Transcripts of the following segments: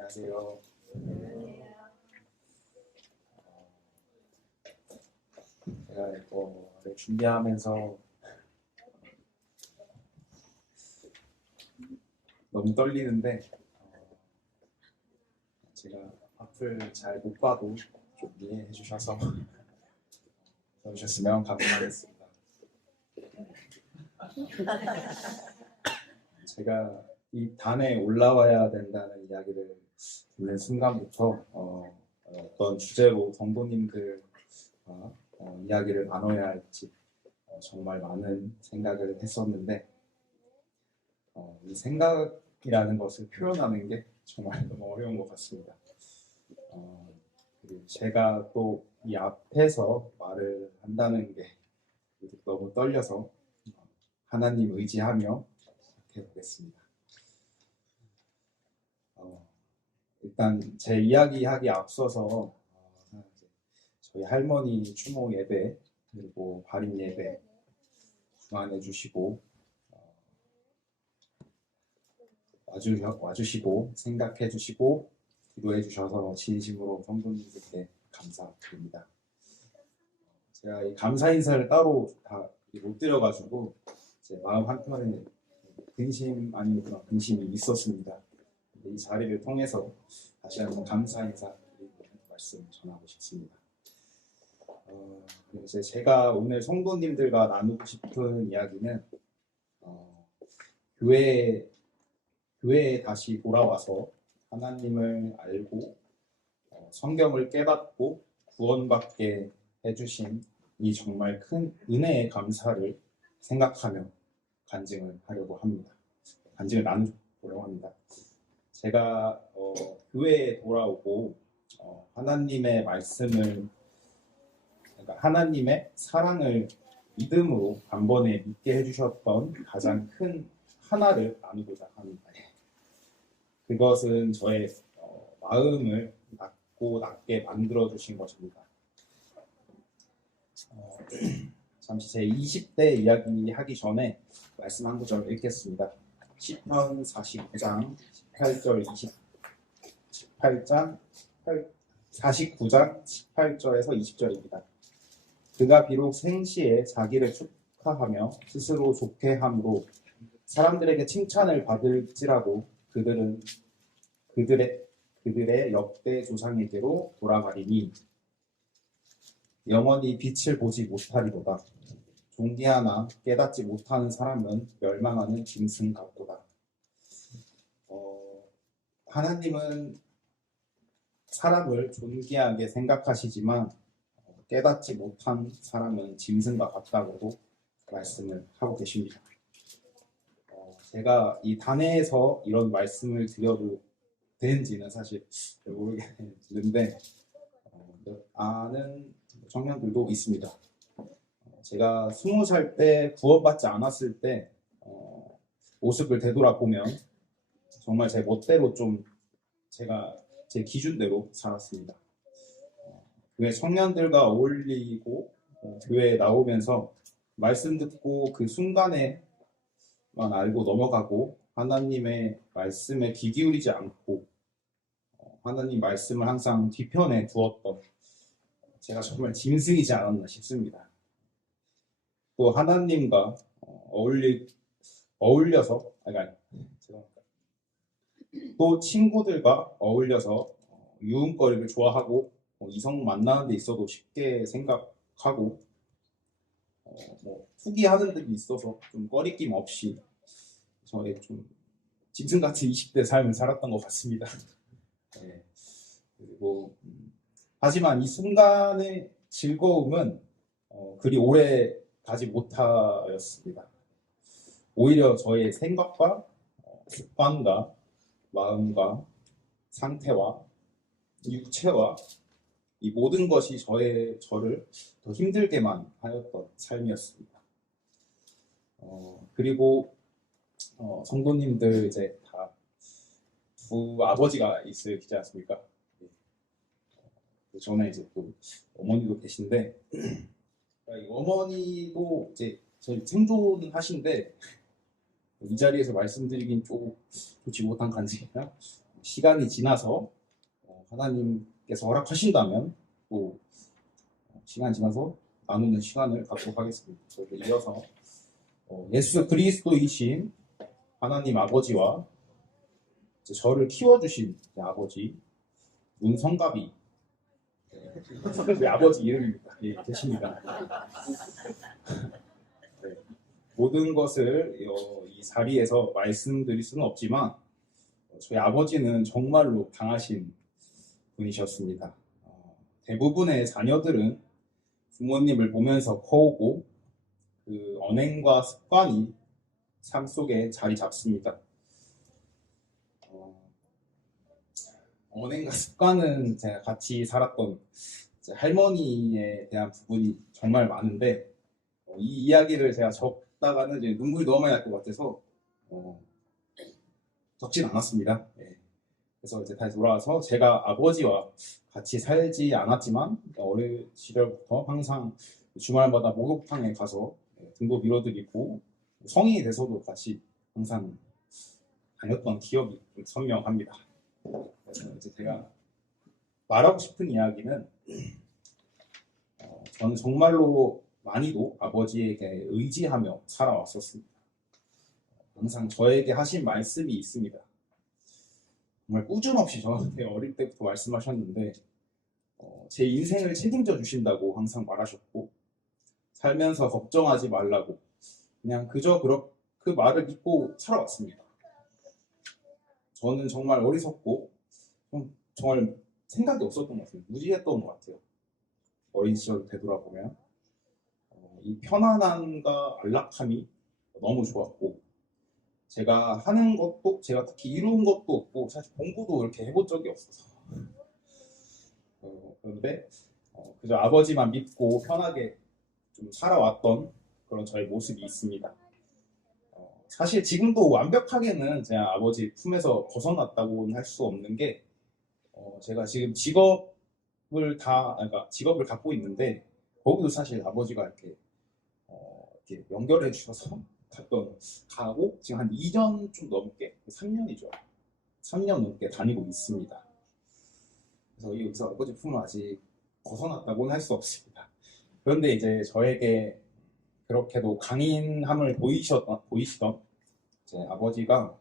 안녕하세요. 제가 이거를 준비하면서 너무 떨리는데 제가 앞을 잘 못 봐도 좀 이해해 주셔서 들어주셨으면 감사하겠습니다. 제가 이 단에 올라와야 된다는 이야기를 듣는 순간부터 어떤 주제로 성도님들과 이야기를 나눠야 할지 정말 많은 생각을 했었는데 이 생각이라는 것을 표현하는 게 정말 너무 어려운 것 같습니다. 그리고 제가 또 이 앞에서 말을 한다는 게 너무 떨려서 하나님 의지하며 시작해 보겠습니다. 일단 제 이야기하기 앞서서 저희 할머니 추모 예배 그리고 발인 예배 중안해 주시고 와주시고 생각해 주시고 기도해 주셔서 진심으로 성도님들께 감사드립니다. 제가 이 감사 인사를 따로 다 못 드려가지고 제 마음 한켠에 근심 아닌 그런 근심이 있었습니다. 이 자리를 통해서 다시 한번 감사 인사 드리는 말씀 전하고 싶습니다. 이제 제가 오늘 성도님들과 나누고 싶은 이야기는 교회에 다시 돌아와서 하나님을 알고 성경을 깨닫고 구원받게 해주신 이 정말 큰 은혜의 감사를 생각하며 간증을 하려고 합니다. 간증을 나누려고 합니다. 제가 교회에 돌아오고 하나님의 말씀을 그러니까 하나님의 사랑을 믿음으로 단번에 믿게 해주셨던 가장 큰 하나를 나누고자 합니다. 그것은 저의 마음을 낮게 만들어주신 것입니다. 잠시 제 20대 이야기 하기 전에 말씀 한 구절 읽겠습니다. 시편 49장 18절 49장 18절에서 20절입니다. 그가 비록 생시에 자기를 축하하며 스스로 좋게 함으로 사람들에게 칭찬을 받을지라도 그들의 역대 조상에게로 돌아가리니 영원히 빛을 보지 못하리로다. 존귀하나 깨닫지 못하는 사람은 멸망하는 짐승 같도다. 하나님은 사람을 존귀하게 생각하시지만 깨닫지 못한 사람은 짐승과 같다고도 말씀을 하고 계십니다. 제가 이 단에서 이런 말씀을 드려도 되는지는 사실 모르겠는데 아는 청년들도 있습니다. 제가 20살 때 구원받지 않았을 때 모습을 되돌아보면 정말 제 멋대로 좀 제가 제 기준대로 살았습니다. 교회 청년들과 어울리고 교회에 나오면서 말씀 듣고 그 순간에만 알고 넘어가고 하나님의 말씀에 귀 기울이지 않고 하나님 말씀을 항상 뒤편에 두었던 제가 정말 짐승이지 않았나 싶습니다. 또 하나님과 어울려서 또 친구들과 어울려서 유흥거리를 좋아하고 이성 만나는 데 있어도 쉽게 생각하고 투기하는 데 있어서 좀 꺼리낌 없이 저의 좀 짐승 같은 20대 삶을 살았던 것 같습니다. 네. 그리고 하지만 이 순간의 즐거움은 그리 오래 가지 못하였습니다. 오히려 저의 생각과 습관과 마음과 상태와 육체와 이 모든 것이 저를 더 힘들게만 하였던 삶이었습니다. 그리고 성도님들 이제 다 두 아버지가 있으시지 않습니까? 전에 이제 또 어머니도 계신데 어머니도 이제 저희 생존은 하신데 이 자리에서 말씀드리긴 좀 좋지 못한 간증이나 시간이 지나서 하나님께서 허락하신다면 또 시간이 지나서 나누는 시간을 갖도록 하겠습니다. 저희가 이어서 예수 그리스도이신 하나님 아버지와 저를 키워주신 아버지 문성갑이 제 아버지 이름입니다. 예, 계십니다. 네, 모든 것을 이 자리에서 말씀드릴 수는 없지만 저희 아버지는 정말로 강하신 분이셨습니다. 대부분의 자녀들은 부모님을 보면서 커오고 그 언행과 습관이 삶 속에 자리 잡습니다. 언행과 습관은 제가 같이 살았던 할머니에 대한 부분이 정말 많은데 이 이야기를 제가 적다가는 이제 눈물이 너무 많이 날 것 같아서 적진 않았습니다. 예. 그래서 이제 다시 돌아와서 제가 아버지와 같이 살지 않았지만 어릴 시절부터 항상 주말마다 목욕탕에 가서 등도 밀어드리고 성인이 돼서도 같이 항상 다녔던 기억이 좀 선명합니다. 그래서 이제 제가 말하고 싶은 이야기는 저는 정말로 많이도 아버지에게 의지하며 살아왔었습니다. 항상 저에게 하신 말씀이 있습니다. 정말 꾸준없이 저한테 어릴 때부터 말씀하셨는데 제 인생을 책임져 주신다고 항상 말하셨고 살면서 걱정하지 말라고 그냥 그저 그 말을 믿고 살아왔습니다. 저는 정말 어리석고 정말 생각이 없었던 것 같아요. 무지했던 것 같아요. 어린 시절 되돌아보면 이 편안함과 안락함이 너무 좋았고 제가 하는 것도 제가 특히 이룬 것도 없고 사실 공부도 이렇게 해본 적이 없어서 그런데 그저 아버지만 믿고 편하게 좀 살아왔던 그런 저의 모습이 있습니다. 사실 지금도 완벽하게는 제가 아버지 품에서 벗어났다고는 할 수 없는 게 제가 지금 직업을 갖고 있는데 거기도 사실 아버지가 이렇게 연결해 주셔서 가고 지금 한 2년 좀 넘게 3년이죠. 3년 넘게 다니고 있습니다. 그래서 여기서 아버지 품을 아직 벗어났다고는 할 수 없습니다. 그런데 이제 저에게 그렇게도 강인함을 보이시던 제 아버지가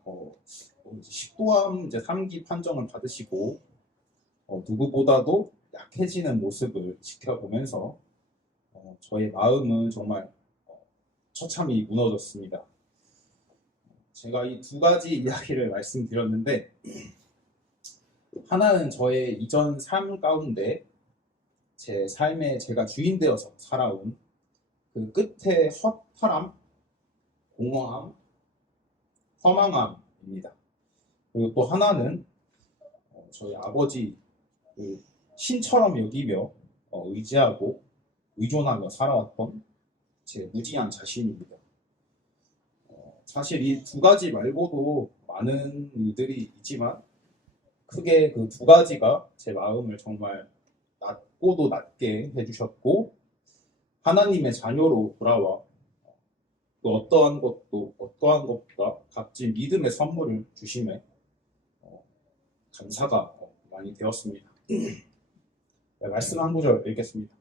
식도암 이제 3기 판정을 받으시고 누구보다도 약해지는 모습을 지켜보면서 저의 마음은 정말 처참히 무너졌습니다. 제가 이 두 가지 이야기를 말씀드렸는데 하나는 저의 이전 삶 가운데 제 삶에 제가 주인 되어서 살아온 그 끝에 허탈함, 공허함, 허망함입니다. 그리고 또 하나는 저희 아버지 신처럼 여기며 의지하고 의존하며 살아왔던 제 무지한 자신입니다. 사실 이 두 가지 말고도 많은 일들이 있지만 크게 그 두 가지가 제 마음을 정말 낮고도 낮게 해주셨고 하나님의 자녀로 돌아와 그 어떠한 것보다 값진 믿음의 선물을 주심에 감사가 많이 되었습니다. 말씀 한 구절 읽겠습니다.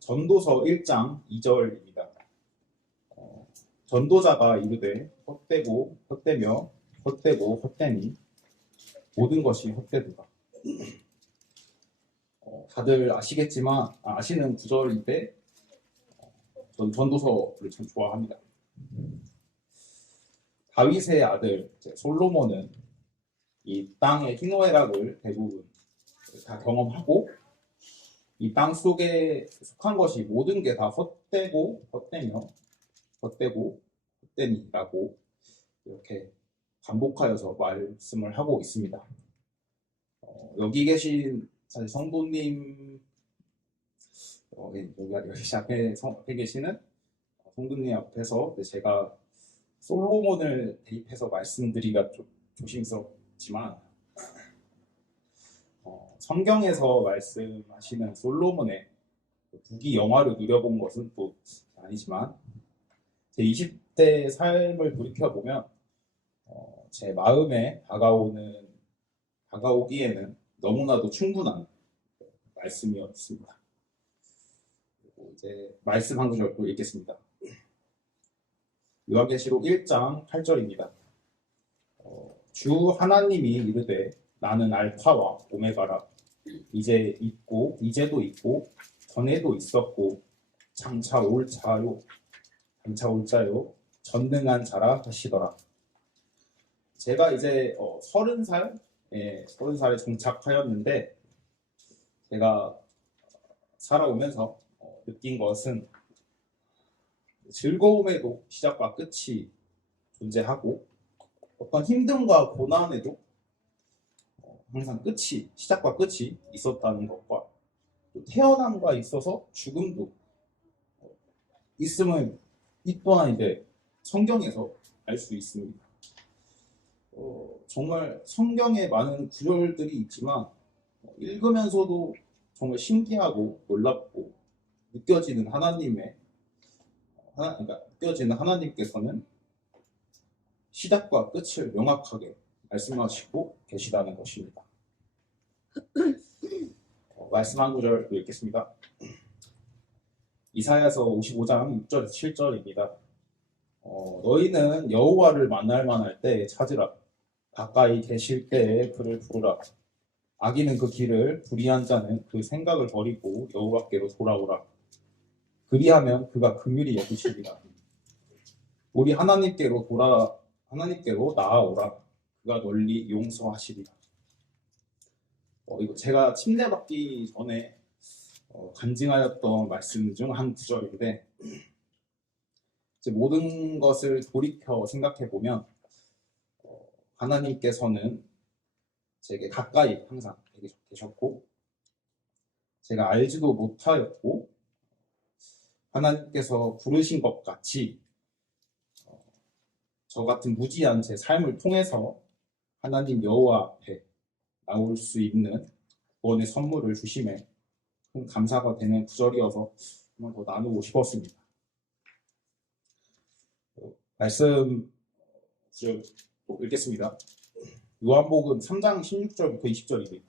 전도서 1장 2절입니다. 전도자가 이르되 헛되고 헛되며 헛되고 헛되니 모든 것이 헛되도다. 다들 아시겠지만 아시는 구절인데 전 전도서를 참 좋아합니다. 다윗의 아들 솔로몬은 이 땅의 희노애락을 대부분 다 경험하고 이 땅 속에 속한 것이 모든 게 다 헛되고 헛되며 헛되고 헛되니라고 이렇게 반복하여서 말씀을 하고 있습니다. 여기 계신 사실 성도님 여기 앞에 계시는 성도님 앞에서 제가 솔로몬을 대입해서 말씀드리기가 좀 조심스럽지만 성경에서 말씀하시는 솔로몬의 부귀 영화를 누려본 것은 또 아니지만 제 20대 삶을 돌이켜보면 제 마음에 다가오는 다가오기에는 너무나도 충분한 말씀이었습니다. 그리고 이제 말씀 한 구절 또 읽겠습니다. 요한계시록 1장 8절입니다. 주 하나님이 이르되 나는 알파와 오메가라. 이제 있고 이제도 있고 전에도 있었고 장차 올 자요 전능한 자라 하시더라. 제가 이제 30살에 정착하였는데 제가 살아오면서 느낀 것은 즐거움에도 시작과 끝이 존재하고 어떤 힘듦과 고난에도 항상 시작과 끝이 있었다는 것과 또 태어남과 있어서 죽음도 있음을 이 또한 이제 성경에서 알 수 있습니다. 정말 성경에 많은 구절들이 있지만 읽으면서도 정말 신기하고 놀랍고 느껴지는 느껴지는 하나님께서는 시작과 끝을 명확하게 말씀하시고 계시다는 것입니다. 말씀 한 구절 읽겠습니다. 이사야서 55장 6절 7절입니다. 너희는 여호와를 만날 만할 때에 찾으라. 가까이 계실 때에 그를 부르라. 악인은 그 길을 불의한 자는 그 생각을 버리고 여호와께로 돌아오라. 그리하면 그가 긍휼히 여기시리라. 우리 하나님께로 나아오라. 그가 널리 용서하시리라. 이거 제가 침례받기 전에 간증하였던 말씀 중 한 구절인데 이제 모든 것을 돌이켜 생각해 보면 하나님께서는 제게 가까이 항상 계셨고 제가 알지도 못하였고 하나님께서 부르신 것 같이 저 같은 무지한 제 삶을 통해서 하나님 여호와 앞에 나올 수 있는 구원의 선물을 주심에 큰 감사가 되는 구절이어서 한번 더 나누고 싶었습니다. 말씀 구절 또 읽겠습니다. 요한복음 3장 16절부터 20절입니다.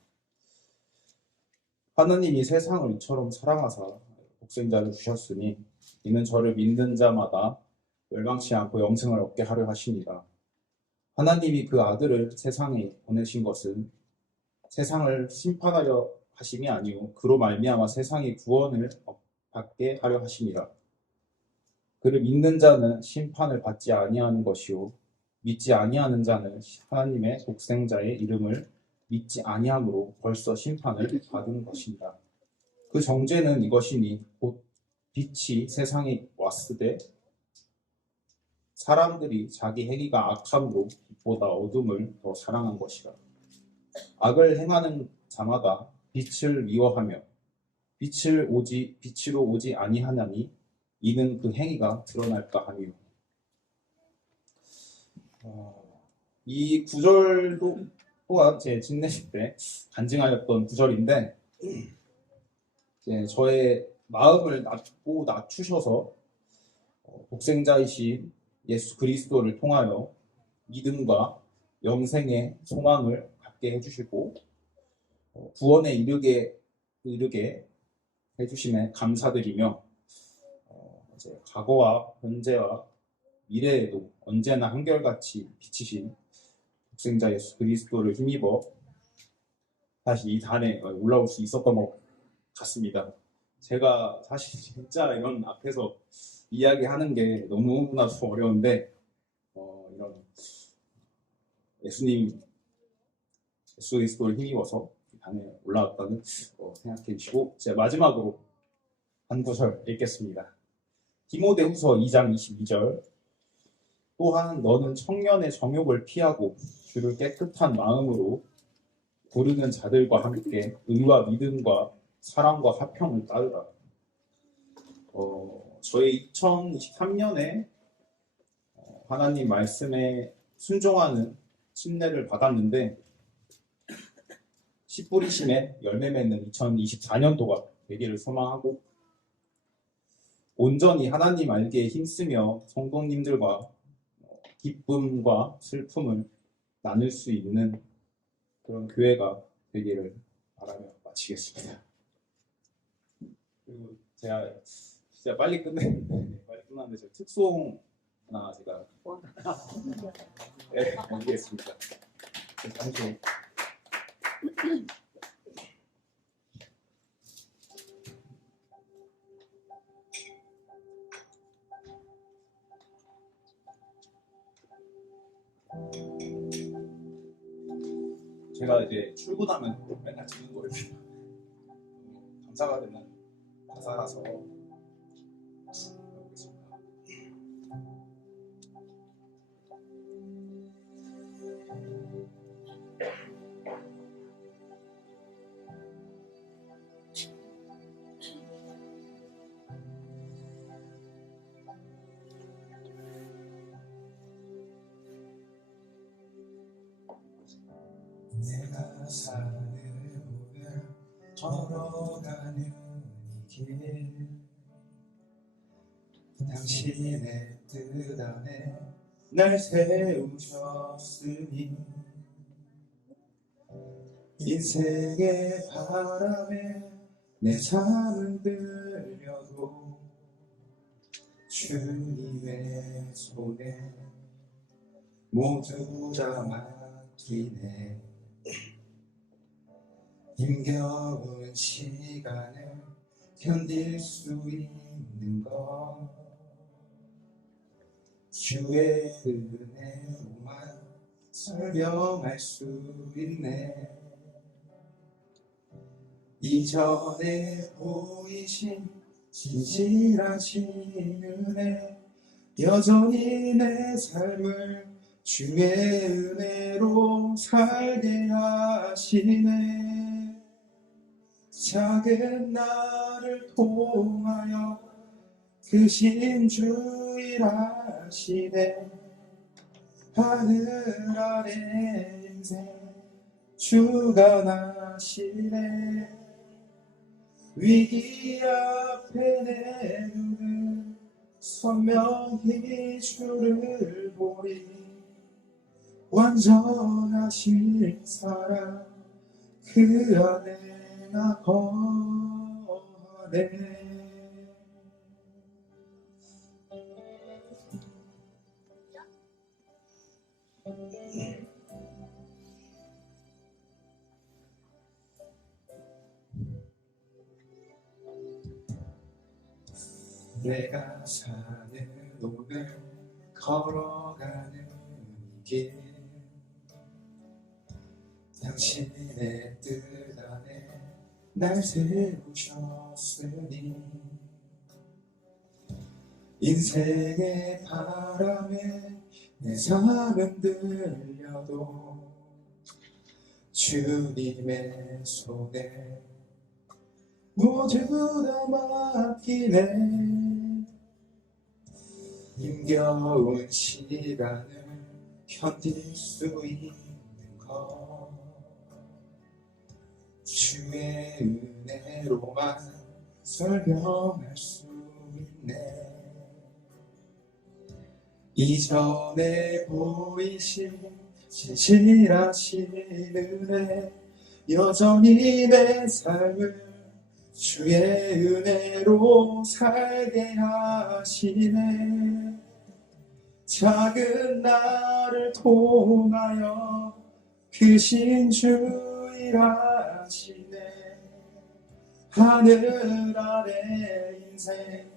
하나님이 세상을 이처럼 사랑하사 독생자를 주셨으니 이는 저를 믿는 자마다 멸망치 않고 영생을 얻게 하려 하시니라. 하나님이 그 아들을 세상에 보내신 것은 세상을 심판하려 하심이 아니요 그로 말미암아 세상의 구원을 받게 하려 하심이라. 그를 믿는 자는 심판을 받지 아니하는 것이요 믿지 아니하는 자는 하나님의 독생자의 이름을 믿지 아니함으로 벌써 심판을 받은 것입니다. 그 정죄는 이것이니 곧 빛이 세상에 왔으되 사람들이 자기 행위가 악함으로 빛보다 어둠을 더 사랑한 것이라. 악을 행하는 자마다 빛을 미워하며 빛으로 오지 아니하나니 이는 그 행위가 드러날까 함이요. 이 구절도 또한 제 침례식 때 간증하였던 구절인데 저의 마음을 낮추셔서 독생자이신 예수 그리스도를 통하여 믿음과 영생의 소망을 갖게 해주시고 구원에 이르게 해주심에 감사드리며 과거와 현재와 미래에도 언제나 한결같이 비치신 독생자 예수 그리스도를 힘입어 다시 이 단에 올라올 수 있었던 것 같습니다. 제가 사실 진짜 이런 앞에서 이야기하는 게 너무나 어려운데 이런 예수 그리스도를 힘입어서 이 단에 올라왔다는 생각해 주시고 제가 마지막으로 한 구절 읽겠습니다. 디모데후서 2장 22절 또한 너는 청년의 정욕을 피하고 주를 깨끗한 마음으로 부르는 자들과 함께 의와 믿음과 사랑과 화평을 따르라. 저희 2023년에 하나님 말씀에 순종하는 침례를 받았는데 씨 뿌리심에 열매 맺는 2024년도가 되기를 소망하고 온전히 하나님 알기에 힘쓰며 성도님들과 기쁨과 슬픔을 나눌 수 있는 그런 교회가 되기를 바라며 마치겠습니다. 그리고 제가 진짜 빨리 끝났는데 저 특송 하나 제가 드리겠습니다. 잠시 제가 이제 출근하면 맨날 듣는 거예요. 감사가 되는 가사라서 해보겠습니다. 내가 산을 오늘 걸어가는 이 길, 당신의 뜻 안에 날 세우셨으니 인생의 바람에 내 삶은 들려도 주님의 손에 모두 다 맡기네. 힘겨운 시간을 견딜 수 있는 것 주의 은혜로만 설명할 수 있네. 이전에 보이신 진실하신 은혜 여전히 내 삶을 주의 은혜로 살게 하시네. 작은 나를 통하여 크신 주 일하시네. 하늘 아래 인생 주가 나시네. 위기 앞에 내 눈은 선명히 주를 보리. 완전하신 사랑 그 안에 나 거하네. 내가 산을 오늘 걸어가는 이 길, 당신의 뜻 안에 날 세우셨으니 인생의 바람에 내 삶은 들려도 주님의 손에 모두 다 맡기네. 힘겨운 시간을 견딜 수 있는 것 주의 은혜로만 설명할 수 있네. 이전에 보이신 진실하신 은혜 여전히 내 삶을 주의 은혜로 살게 하시네. 작은 나를 통하여 크신 주 일하시네. 하늘 아래 인생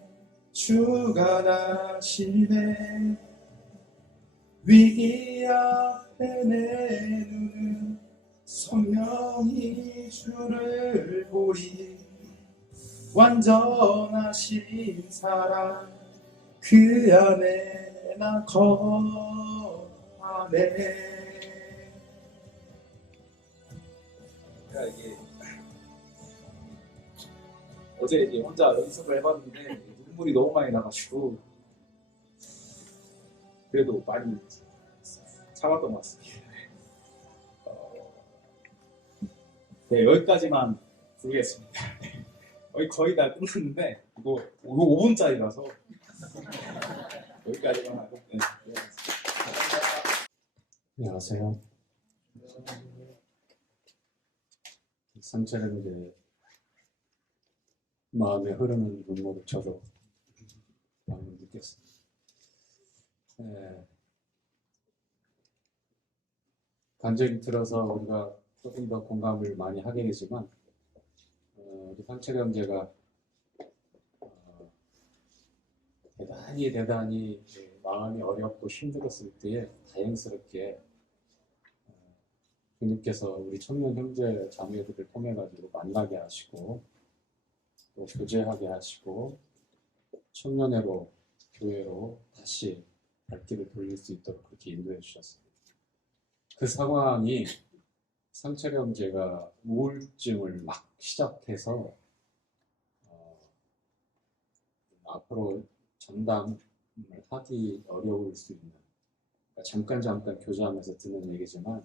주가 나시네. 위기 앞에 내 눈은 선명히 주를 보리. 완전하신 사랑 그 안에 나 거하네. 제가 이게 어제 이제 혼자 연습을 해봤는데 눈물이 너무 많이 나가지고 그래도 많이 참았던 것 같습니다. 네, 여기까지만 부르겠습니다. 거의 다 끝났는데 이거 5분짜리라서 여기까지만 하고 네, 안녕하세요. 상처를 이제 마음에 흐르는 눈물을 저도 방금 느꼈습니다. 간절히 들어서 우리가 조금 더 공감을 많이 하게 되지만 우리 상철 형제가 대단히 마음이 어렵고 힘들었을 때에 다행스럽게 주님께서 우리 청년 형제 자매들을 통해 가지고 만나게 하시고 또 교제하게 하시고 청년회로 교회로 다시 발길을 돌릴 수 있도록 그렇게 인도해 주셨습니다. 그 상황이 상철 형제가 우울증을 막 시작해서 앞으로 전담을 하기 어려울 수 있는, 그러니까 잠깐 교제하면서 듣는 얘기지만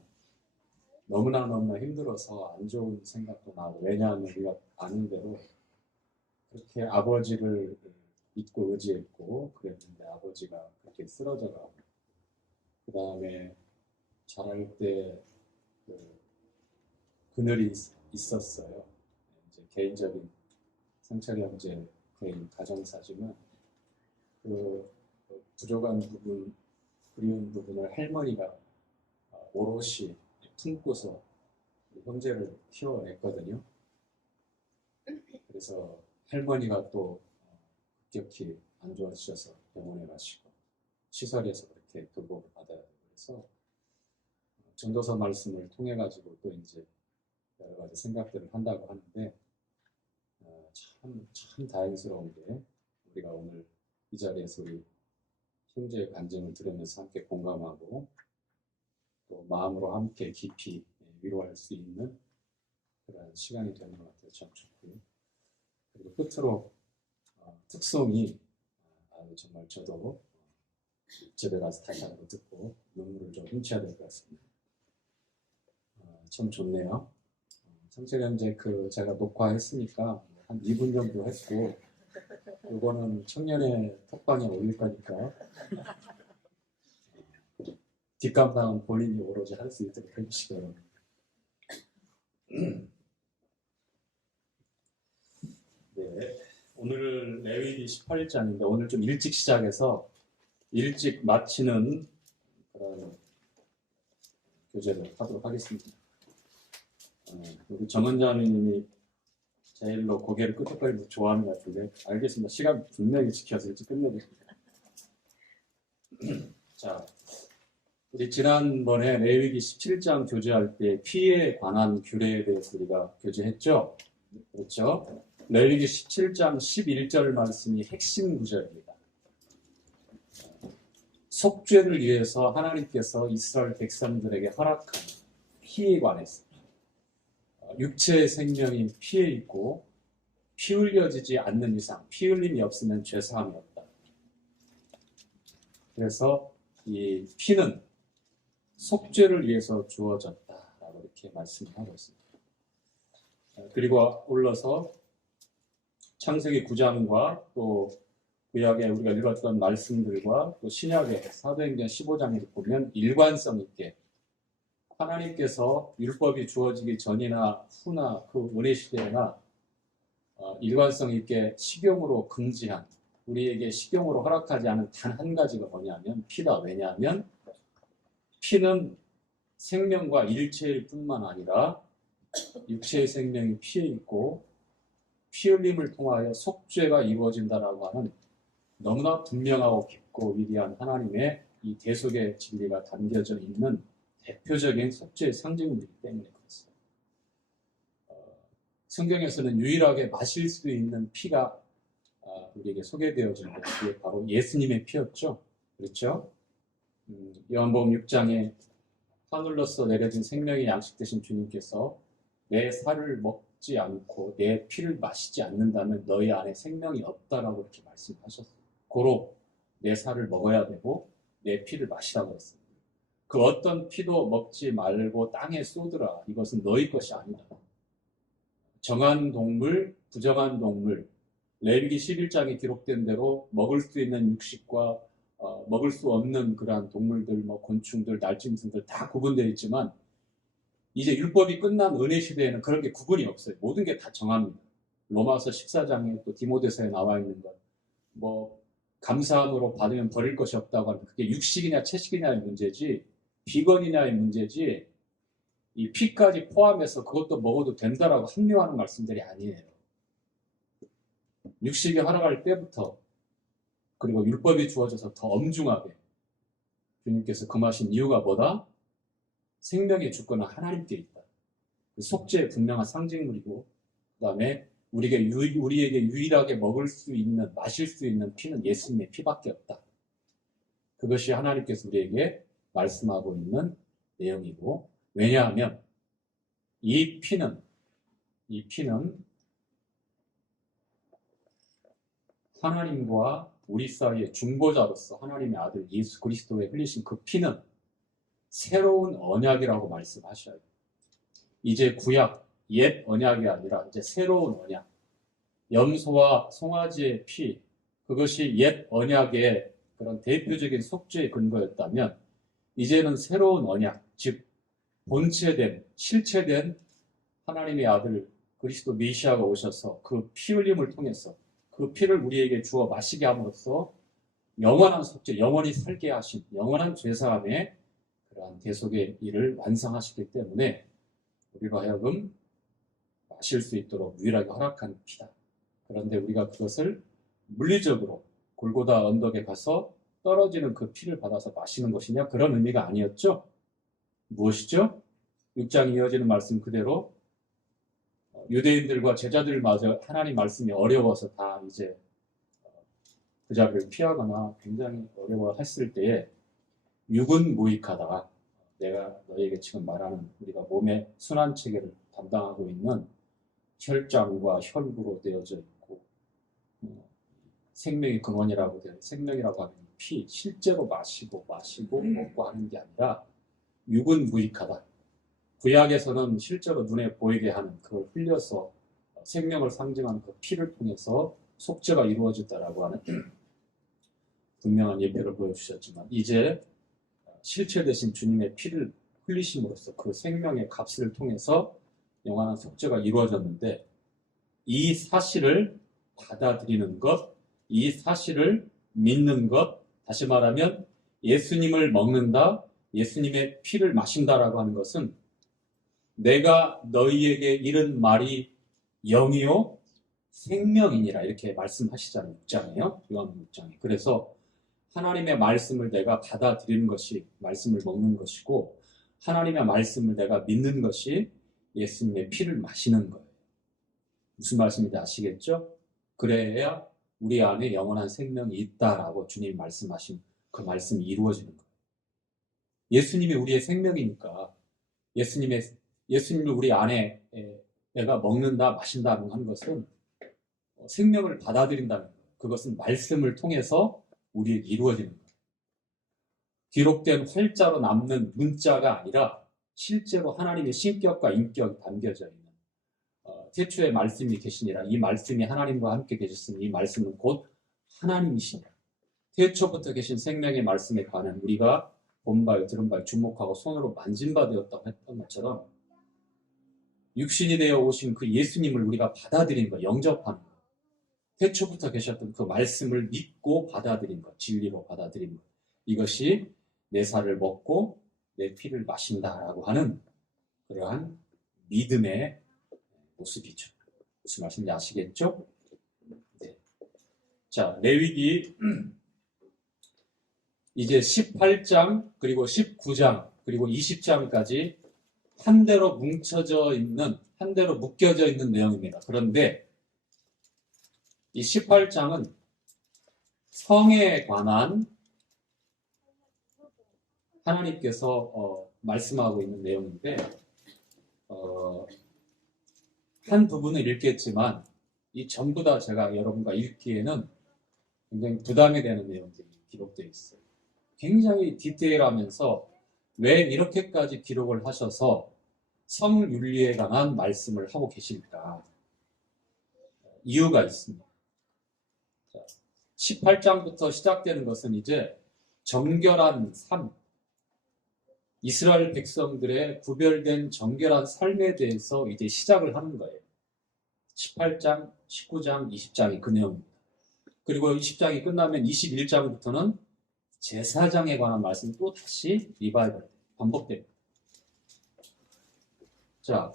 너무나 힘들어서 안 좋은 생각도 나고, 왜냐하면 우리가 아는 대로 그렇게 아버지를 믿고 의지했고 그랬는데 아버지가 그렇게 쓰러져가고, 그 다음에 자랄 때 그늘이 있었어요. 이제 개인적인 상철 형제 개인 가정사지만 그 부족한 부분, 그리운 부분을 할머니가 오롯이 품고서 형제를 키워냈거든요. 그래서 할머니가 또 급격히 안 좋아지셔서 병원에 가시고 시설에서 그렇게 돌봄을 받아야 되고, 그래서 전도서 말씀을 통해 가지고 또 이제 여러 가지 생각들을 한다고 하는데 참 다행스러운 게 우리가 오늘 이 자리에서 우리 형제의 간증을 들으면서 함께 공감하고 또 마음으로 함께 깊이 위로할 수 있는 그런 시간이 되는 것 같아요. 참 좋고요. 그리고 끝으로 특송이 정말 저도 집에 가서 다시 한번 듣고 눈물을 좀 훔쳐야 될 것 같습니다. 참 좋네요. 상철 형제 제가 녹화했으니까 한 2분 정도 했고, 이거는 청년의 톡방에 올릴 거니까 뒷감당은 본인이 오로지 할 수 있도록 해주시기 바랍니다. 네, 오늘 레위기 18장인데 오늘 좀 일찍 시작해서 일찍 마치는 그런 교제를 하도록 하겠습니다. 우리 정은자매님이 제 일로 고개를 끄덕거리면서 좋아하는 것 같은데, 알겠습니다. 시간 분명히 지켜서 일찍 끝내겠습니다. 자, 우리 지난번에 레위기 17장 교제할 때 피에 관한 규례에 대해서 우리가 교제했죠. 그렇죠? 레위기 17장 11절 말씀이 핵심 구절입니다. 속죄를 위해서 하나님께서 이스라엘 백성들에게 허락한 피에 관해서, 육체의 생명이 피에 있고 피 흘려지지 않는 이상, 피 흘림이 없으면 죄사함이 없다. 그래서 이 피는 속죄를 위해서 주어졌다라고 이렇게 말씀하고 있습니다. 그리고 올라서 창세기 9장과 또 구약에 우리가 읽었던 말씀들과 또 신약의 사도행전 15장에 보면 일관성 있게 하나님께서 율법이 주어지기 전이나 후나 그 은혜 시대나 일관성 있게 식용으로 금지한, 우리에게 식용으로 허락하지 않은 단 한 가지가 뭐냐면 피다. 왜냐하면 피는 생명과 일체일 뿐만 아니라 육체의 생명이 피에 있고 피 흘림을 통하여 속죄가 이루어진다라고 하는 너무나 분명하고 깊고 위대한 하나님의 이 대속의 진리가 담겨져 있는 대표적인 속죄의 상징이기 때문에 그렇습니다. 성경에서는 유일하게 마실 수 있는 피가 우리에게 소개되어진 것, 그게 바로 예수님의 피였죠. 그렇죠? 요한복음 6장에 하늘로서 내려진 생명의 양식 되신 주님께서 내 살을 먹지 않고 내 피를 마시지 않는다면 너희 안에 생명이 없다라고 이렇게 말씀하셨어요. 고로 내 살을 먹어야 되고 내 피를 마시라고 했습니다. 그 어떤 피도 먹지 말고 땅에 쏟으라. 이것은 너희 것이 아니다. 정한 동물, 부정한 동물, 레위기 11장에 기록된 대로 먹을 수 있는 육식과 먹을 수 없는 그러한 동물들, 곤충들, 날짐승들 다 구분되어 있지만 이제 율법이 끝난 은혜 시대에는 그런 게 구분이 없어요. 모든 게 다 정합니다. 로마서 14장에 또 디모데서에 나와 있는 것, 뭐 감사함으로 받으면 버릴 것이 없다고 하는 그게 육식이냐 채식이냐의 문제지 비건이냐의 문제지 이 피까지 포함해서 그것도 먹어도 된다라고 합리화하는 말씀들이 아니에요. 육식이 허락할 때부터 그리고 율법이 주어져서 더 엄중하게 주님께서 금하신 이유가 뭐다? 생명의 주권은 하나님께 있다. 속죄의 분명한 상징물이고 그 다음에 우리에게 유일하게 먹을 수 있는 마실 수 있는 피는 예수님의 피밖에 없다. 그것이 하나님께서 우리에게 말씀하고 있는 내용이고 왜냐하면 이 피는 하나님과 우리 사이의 중보자로서 하나님의 아들 예수 그리스도에 흘리신 그 피는 새로운 언약이라고 말씀하셔요. 이제 구약 옛 언약이 아니라 이제 새로운 언약. 염소와 송아지의 피 그것이 옛 언약의 그런 대표적인 속죄의 근거였다면 이제는 새로운 언약, 즉 본체된 실체된 하나님의 아들 그리스도 메시아가 오셔서 그 피 흘림을 통해서 그 피를 우리에게 주어 마시게 함으로써 영원한 속죄, 영원히 살게 하신 영원한 죄사함의 그러한 대속의 일을 완성하시기 때문에 우리로 하여금 마실 수 있도록 유일하게 허락한 피다. 그런데 우리가 그것을 물리적으로 골고다 언덕에 가서 떨어지는 그 피를 받아서 마시는 것이냐? 그런 의미가 아니었죠. 무엇이죠? 6장 이어지는 말씀 그대로 유대인들과 제자들마저 하나님 말씀이 어려워서 다 이제 그 자리를 피하거나 굉장히 어려워했을 때에 육은 무익하다. 내가 너에게 지금 말하는 우리가 몸의 순환 체계를 담당하고 있는 혈장과 혈구로 되어져 있고 생명의 근원이라고 되는 생명이라고 하는 피 실제로 마시고 먹고 하는 게 아니라 육은 무익하다. 구약에서는 실제로 눈에 보이게 하는 그걸 흘려서 생명을 상징하는 그 피를 통해서 속죄가 이루어졌다라고 하는 분명한 예표를 보여주셨지만 이제 실체 대신 주님의 피를 흘리심으로써 그 생명의 값을 통해서 영원한 속죄가 이루어졌는데 이 사실을 받아들이는 것, 이 사실을 믿는 것, 다시 말하면 예수님을 먹는다, 예수님의 피를 마신다라고 하는 것은 내가 너희에게 이른 말이 영이요 생명이니라 이렇게 말씀하시잖아요. 6장이요. 요한 6장에. 그래서 하나님의 말씀을 내가 받아들이는 것이 말씀을 먹는 것이고 하나님의 말씀을 내가 믿는 것이 예수님의 피를 마시는 거예요. 무슨 말씀인지 아시겠죠? 그래야 우리 안에 영원한 생명이 있다라고 주님 말씀하신 그 말씀이 이루어지는 거예요. 예수님이 우리의 생명이니까 예수님을 우리 안에 내가 먹는다, 마신다는 하는 것은 생명을 받아들인다는 거예요. 그것은 말씀을 통해서 우리에게 이루어지는 거예요. 기록된 활자로 남는 문자가 아니라 실제로 하나님의 신격과 인격이 담겨져 있는 태초에 말씀이 계시니라 이 말씀이 하나님과 함께 계셨으니 이 말씀은 곧 하나님이시니라. 태초부터 계신 생명의 말씀에 관한 우리가 본 바요 들은 바요 주목하고 손으로 만진 바 되었다고 했던 것처럼 육신이 되어 오신 그 예수님을 우리가 받아들인 것, 영접하는 것, 태초부터 계셨던 그 말씀을 믿고 받아들인 것, 진리로 받아들인 것, 이것이 내 살을 먹고 내 피를 마신다라고 하는 그러한 믿음의 모습이죠. 무슨 말씀인지 아시겠죠? 네. 자, 레위기 이제 18장 그리고 19장 그리고 20장까지 한 대로 뭉쳐져 있는 한 대로 묶여져 있는 내용입니다. 그런데 이 18장은 성에 관한 하나님께서 말씀하고 있는 내용인데 한 부분을 읽겠지만 이 전부 다 제가 여러분과 읽기에는 굉장히 부담이 되는 내용들이 기록되어 있어요. 굉장히 디테일하면서 왜 이렇게까지 기록을 하셔서 성윤리에 관한 말씀을 하고 계실까? 이유가 있습니다. 18장부터 시작되는 것은 이제 정결한 삶, 이스라엘 백성들의 구별된 정결한 삶에 대해서 이제 시작을 하는 거예요. 18장, 19장, 20장이 그 내용입니다. 그리고 20장이 끝나면 21장부터는 제사장에 관한 말씀이 또 다시 리바이벌, 반복됩니다. 자,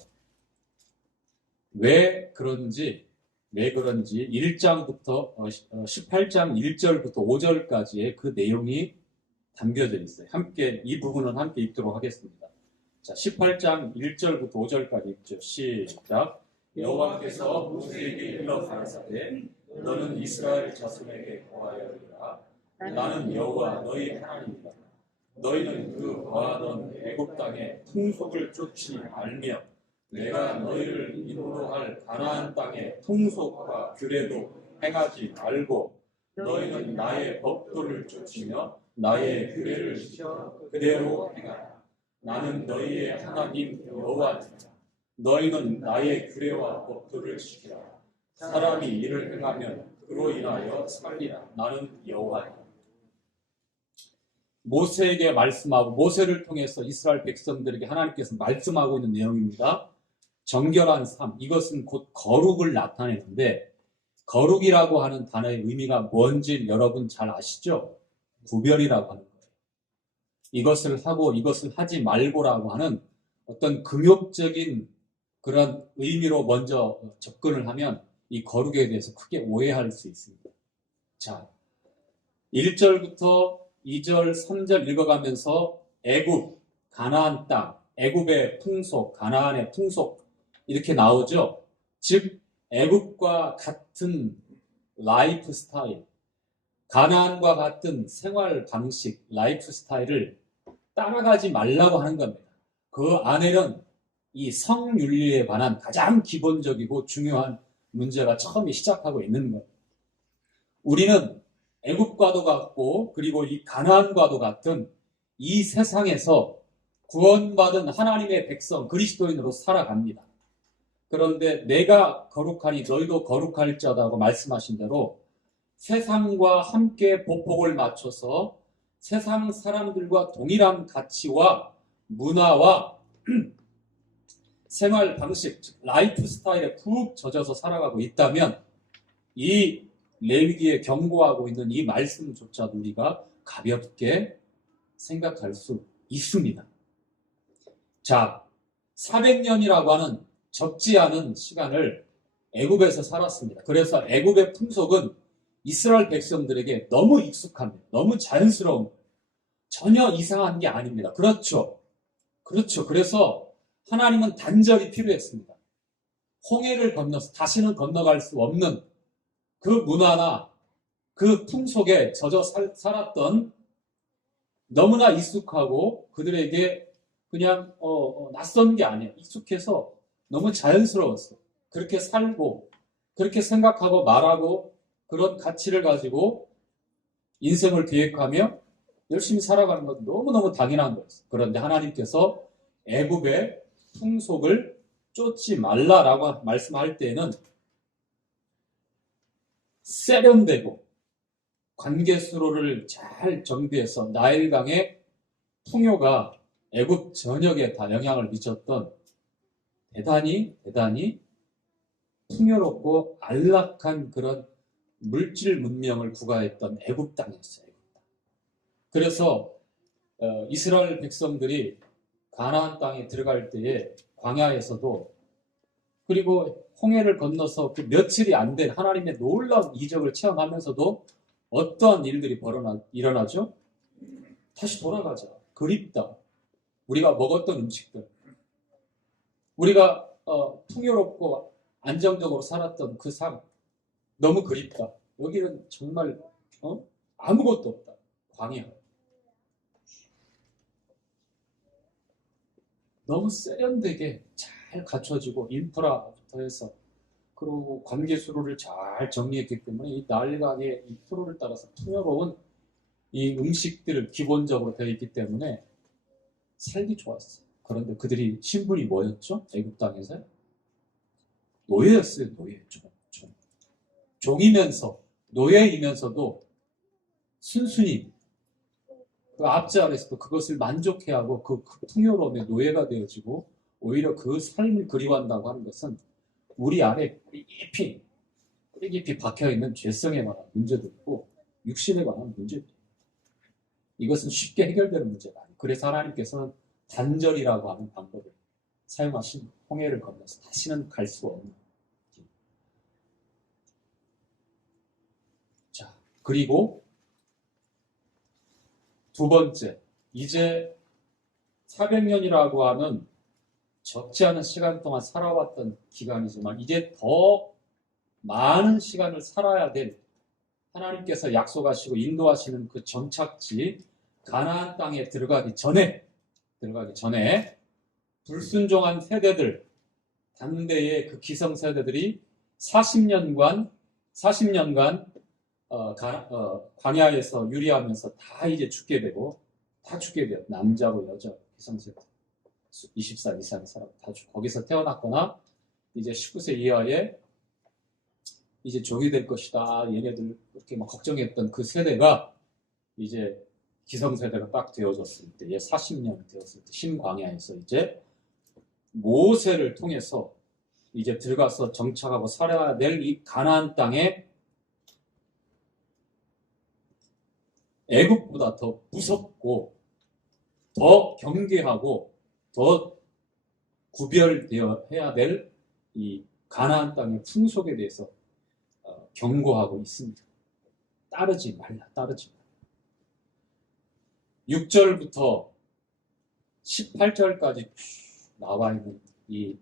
왜 그런지 1장부터 18장 1절부터 5절까지의 그 내용이 담겨져 있어요. 함께 이 부분은 함께 읽도록 하겠습니다. 자, 18장 1절부터 5절까지 읽죠. 시작. 여호와께서 모세에게 일러 가라사대 너는 이스라엘 자손에게 고하여 이르라. 나는 여호와 너희 하나님이다. 너희는 그 거하던 애굽 땅의 풍속을 쫓지 말며 내가 너희를 인도할 가나안 땅의 풍속과 규례도 행하지 말고 너희는 나의 법도를 쫓으며 나의 규례를 지켜 그대로 행하라. 나는 너희의 하나님 여호와니라. 너희는 나의 규례와 법도를 지키라. 사람이 이를 행하면 그로 인하여 살리라. 나는 여호와니라. 모세에게 말씀하고 모세를 통해서 이스라엘 백성들에게 하나님께서 말씀하고 있는 내용입니다. 정결한 삶, 이것은 곧 거룩을 나타내는데 거룩이라고 하는 단어의 의미가 뭔지 여러분 잘 아시죠? 구별이라고 하는 거예요. 이것을 하고 이것을 하지 말고라고 하는 어떤 금욕적인 그런 의미로 먼저 접근을 하면 이 거룩에 대해서 크게 오해할 수 있습니다. 자, 1절부터 2절, 3절 읽어가면서 애굽, 가나안 땅, 애굽의 풍속, 가나안의 풍속 이렇게 나오죠. 즉 애굽과 같은 라이프 스타일, 가나안과 같은 생활 방식, 라이프 스타일을 따라가지 말라고 하는 겁니다. 그 안에는 이 성윤리에 관한 가장 기본적이고 중요한 문제가 처음에 시작하고 있는 거예요. 우리는 애굽과도 같고 그리고 이 가나안과도 같은 이 세상에서 구원받은 하나님의 백성 그리스도인으로 살아갑니다. 그런데 내가 거룩하니 너희도 거룩할지어다고 말씀하신 대로 세상과 함께 보폭을 맞춰서 세상 사람들과 동일한 가치와 문화와 생활 방식, 라이프 스타일에 푹 젖어서 살아가고 있다면 이 레위기에 경고하고 있는 이 말씀조차도 우리가 가볍게 생각할 수 있습니다. 자, 400년이라고 하는 적지 않은 시간을 애굽에서 살았습니다. 그래서 애굽의 풍속은 이스라엘 백성들에게 너무 익숙합니다. 너무 자연스러운 거예요. 전혀 이상한 게 아닙니다. 그렇죠. 그래서 하나님은 단절이 필요했습니다. 홍해를 건너서 다시는 건너갈 수 없는 그 문화나 그 풍속에 젖어 살았던 너무나 익숙하고 그들에게 그냥 낯선 게 아니에요. 익숙해서 너무 자연스러웠어. 그렇게 살고 그렇게 생각하고 말하고 그런 가치를 가지고 인생을 계획하며 열심히 살아가는 건 너무너무 당연한 거였어요. 그런데 하나님께서 애굽의 풍속을 쫓지 말라라고 말씀할 때에는 세련되고 관계수로를 잘 정비해서 나일강의 풍요가 애굽 전역에 다 영향을 미쳤던 대단히 풍요롭고 안락한 그런 물질 문명을 구가했던 애굽 땅이었어요. 그래서 이스라엘 백성들이 가나안 땅에 들어갈 때에 광야에서도 그리고 홍해를 건너서 그 며칠이 안 된 하나님의 놀라운 이적을 체험하면서도 어떠한 일들이 일어나죠? 다시 돌아가자. 그립다. 우리가 먹었던 음식들. 우리가 풍요롭고 안정적으로 살았던 그 삶. 너무 그립다. 여기는 정말 아무것도 없다. 광야. 너무 세련되게 잘 갖춰지고 인프라부터 해서 그리고 관계 수로를 잘 정리했기 때문에 이 나일강의 이 프로를 따라서 풍요로운 이 음식들을 기본적으로 되어 있기 때문에 살기 좋았어요. 그런데 그들이 신분이 뭐였죠? 애굽 땅에서 노예였어요. 노예. 종이면서 노예이면서도 순순히 그 앞자리에서도 그것을 만족해하고 그 풍요로움의 노예가 되어지고 오히려 그 삶을 그리워한다고 하는 것은 우리 안에 뿌리 깊이 박혀있는 죄성에 관한 문제도 있고 육신에 관한 문제도 있고 이것은 쉽게 해결되는 문제가 아니에요. 그래서 하나님께서는 단절이라고 하는 방법을 사용하신 홍해를 건너서 다시는 갈 수 없는 길. 자, 그리고 두 번째, 이제 400년이라고 하는 적지 않은 시간 동안 살아왔던 기간이지만 이제 더 많은 시간을 살아야 될 하나님께서 약속하시고 인도하시는 그 정착지 가나안 땅에 들어가기 전에 불순종한 세대들 당대의 그 기성 세대들이 40년간 광야에서 유리하면서 다 이제 죽게 되고 남자고 여자 기성 세대 20살 이상의 사람 다 거기서 태어났거나 이제 19세 이하의 이제 종이 될 것이다. 얘네들 그렇게 막 걱정했던 그 세대가 이제 기성세대가 딱 되어졌을 때, 40년 되었을 때, 신광야에서 이제 모세를 통해서 이제 들어가서 정착하고 살아야 될 이 가나안 땅에 애국보다 더 무섭고 더 경계하고 더 구별되어 해야 될 이 가나안 땅의 풍속에 대해서 경고하고 있습니다. 따르지 말라. 6절부터 18절까지 나와 있는 이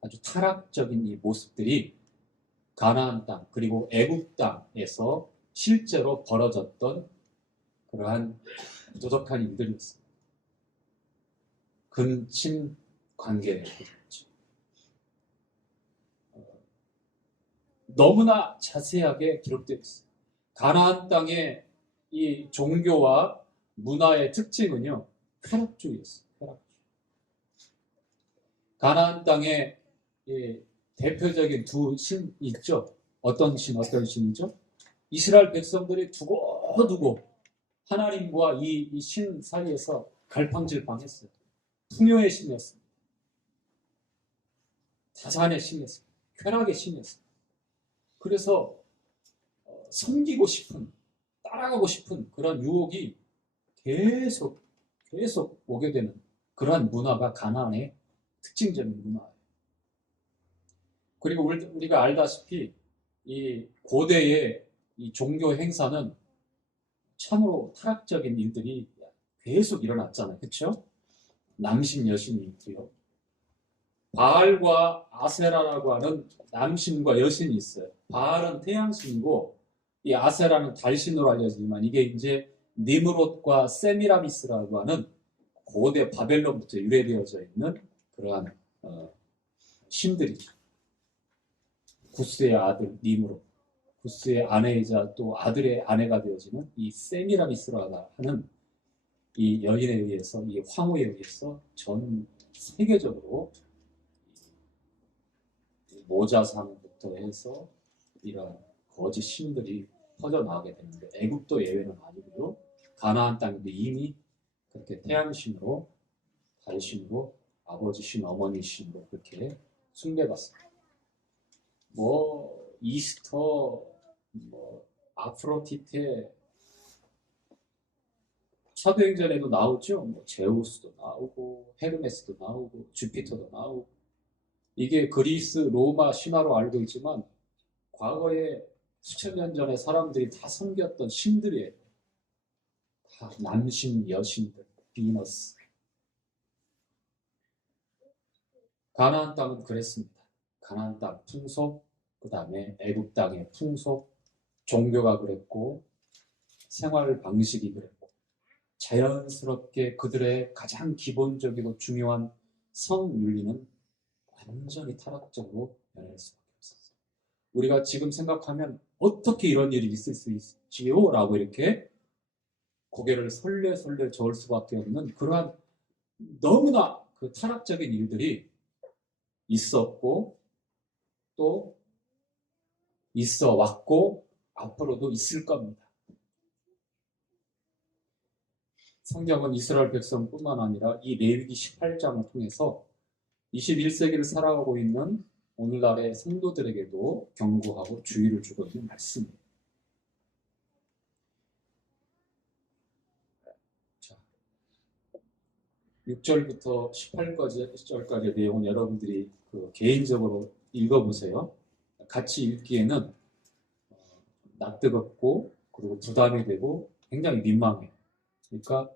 아주 타락적인 이 모습들이 가나안 땅 그리고 애굽 땅에서 실제로 벌어졌던 그러한 부도덕한 일들이었습니다. 근친 관계였죠. 너무나 자세하게 기록되어 있어요. 가나안 땅의 이 종교와 문화의 특징은요, 쾌락주의였어요. 쾌락주의. 가나안 땅에 대표적인 두 신이 있죠. 어떤 신이죠? 이스라엘 백성들이 두고두고 하나님과 이 신 사이에서 갈팡질팡했어요. 풍요의 신이었습니다. 자산의 신이었습니다. 쾌락의 신이었습니다. 그래서 섬기고 싶은, 따라가고 싶은 그런 유혹이 계속 오게 되는 그러한 문화가 가나안의 특징적인 문화예요. 그리고 우리가 알다시피 이 고대의 이 종교 행사는 참으로 타락적인 일들이 계속 일어났잖아요. 그렇죠? 남신 여신이 있고요. 바알과 아세라라고 하는 남신과 여신이 있어요. 바알은 태양신이고 이 아세라는 달신으로 알려지지만 이게 이제 니므롯과 세미라미스라고 하는 고대 바벨론부터 유래되어져 있는 그러한 신들이죠. 구스의 아들 니므롯, 구스의 아내이자 또 아들의 아내가 되어지는 이 세미라미스라고 하는 이 여인에 의해서, 이 황후에 의해서 전 세계적으로 모자상부터 해서 이런 거짓 신들이 퍼져나가게 되는데 애굽도 예외는 아니고요. 가나안 땅인데 이미 그렇게 태양신으로 달신으로 아버지 신, 어머니 신으로 그렇게 숭배받습니다. 뭐 이스터, 뭐 아프로디테, 사도행전에도 나오죠. 뭐 제우스도 나오고 헤르메스도 나오고 주피터도 나오고 이게 그리스 로마 신화로 알고 있지만 과거에 수천 년 전에 사람들이 다 섬겼던 신들이에요. 다 남신, 여신들, 비너스. 가나안 땅은 그랬습니다. 가나안 땅 풍속, 그 다음에 애굽 땅의 풍속, 종교가 그랬고 생활 방식이 그랬고 자연스럽게 그들의 가장 기본적이고 중요한 성윤리는 완전히 타락적으로 변할 수밖에 없었어요. 우리가 지금 생각하면 어떻게 이런 일이 있을 수 있지요? 라고 이렇게 고개를 설레설레 저을 수밖에 없는 그러한 너무나 그 타락적인 일들이 있었고 또 있어 왔고 앞으로도 있을 겁니다. 성경은 이스라엘 백성뿐만 아니라 이 레위기 18장을 통해서 21세기를 살아가고 있는 오늘날의 성도들에게도 경고하고 주의를 주고 있는 말씀입니다. 자, 6절부터 18절까지의 내용은 여러분들이 개인적으로 읽어보세요. 같이 읽기에는 낯뜨겁고 그리고 부담이 되고 굉장히 민망해요. 그러니까